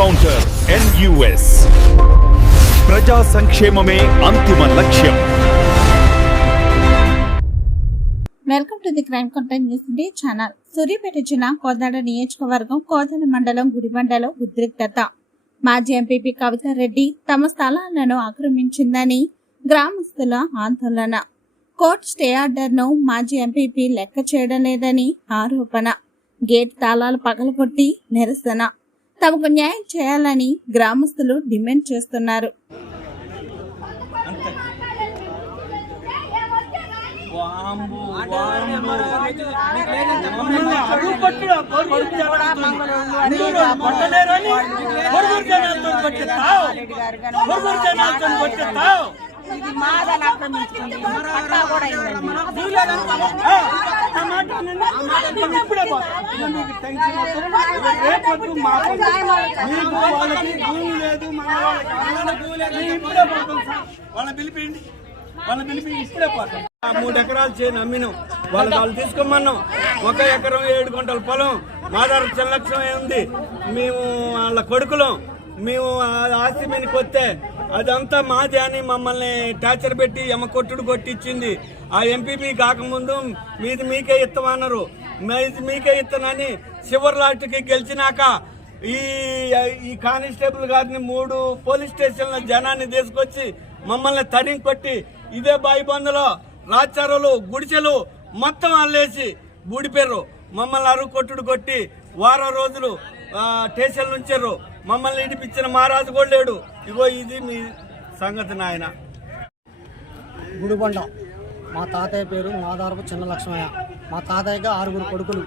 Encounter NUS ప్రజా సంక్షేమమే అంతిమ లక్ష్యం. Welcome to the crime content news day channel Suryapet జిల్లా కోదాడ నియోజకవర్గం కోదాడ మండలం గుడిబండలో ఉద్రిక్తత. మాజీ ఎంపీపీ కవితారెడ్డి తమ స్థలాలను ఆక్రమించిందని గ్రామస్తుల ఆందోళన. కోర్టు స్టే ఆర్డర్ను మాజీ ఎంపీపీ లెక్క చేయడం లేదని ఆరోపణ. గేట్ తాళాలు పగలగొట్టి నిరసన. తమకు న్యాయం చేయాలని గ్రామస్తులు డిమాండ్ చేస్తున్నారు. ఇది మాదని ఆక్రమించుకుంది. పట్టా కూడా అయిందండి ఆ, ఆ మాట అనండి. నేను ఇప్పుడే పోతా. ఇక మీకు టెన్షన్ వద్దు. రేపొద్దు మా పని. మీకు వాళ్ళకి భూమి లేదు మా వాళ్ళకి వాళ్ళ భూమి లేదు. నేను ఇప్పుడే పోతాం సార్. వాళ్ళని పిలిపిండి వాళ్ళని పిలిపి ఇప్పుడే పోతాం ఆ మూడు ఎకరాలు చేయను అమ్మినాం వాళ్ళు వాళ్ళు తీసుకోమన్నాం ఒక ఎకరం ఏడు గుంటల పొలం మాదారు చిల్లక్షం ఉంది మేము వాళ్ళ కొడుకులం మేము ఆస్తి మీదకి వస్తే అదంతా మాది అని మమ్మల్ని టార్చర్ పెట్టి ఎమ్మ కొట్టుడు కొట్టించింది ఆ ఎంపీపీ కాకముందు మీది మీకే ఇస్తామన్నారు మీది మీకే ఇస్తానని చివరి లాస్ట్కి గెలిచినాక ఈ ఈ కానిస్టేబుల్ గారిని మూడు పోలీస్ స్టేషన్ల జనాన్ని తీసుకొచ్చి మమ్మల్ని తరిం కొట్టి ఇదే బాయిబందులో రాచారులు గుడిసెలు మొత్తం అల్లేసి బూడిపోయారు. మమ్మల్ని అరుగు కొట్టుడు కొట్టి వారం రోజులు స్టేషన్ స్టేషన్లు ఉంచారు. మమ్మల్ని ఇడిపించిన మహారాజు కూడా లేడు. ఇగో ఇది మీ సంగతి నాయన. గుడిబండ. మా తాతయ్య పేరు మాదారపు చిన్న లక్ష్మయ్య. మా తాతయ్యకి ఆరుగురు కొడుకులు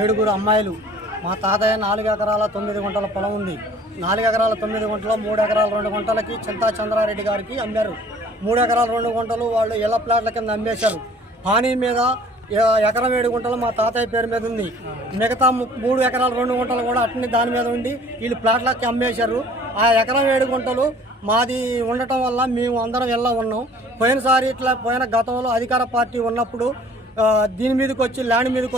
ఏడుగురు అమ్మాయిలు. మా తాతయ్య నాలుగు ఎకరాల తొమ్మిది గుంటల పొలం ఉంది. నాలుగు ఎకరాల తొమ్మిది గుంటల మూడు ఎకరాల రెండు గుంటలకి చింతా చంద్రారెడ్డి గారికి అమ్మారు. మూడు ఎకరాల రెండు గుంటలు వాళ్ళు ఇళ్ళ ప్లాట్ల కింద అమ్మేశారు. పానీ మీద ఎకరం ఏడు గుంటలు మా తాతయ్య పేరు మీద ఉంది. మిగతా మూడు ఎకరాలు రెండు గుంటలు కూడా అట్ని దాని మీద ఉండి వీళ్ళు ప్లాట్లకి అమ్మేశారు. ఆ ఎకరం ఏడు గుంటలు మాది ఉండటం వల్ల మేము అందరం వెళ్ళ ఉన్నాం. పోయినసారి ఇట్లా పోయిన గతంలో అధికార పార్టీ ఉన్నప్పుడు దీని మీదకి వచ్చి ల్యాండ్ మీదకి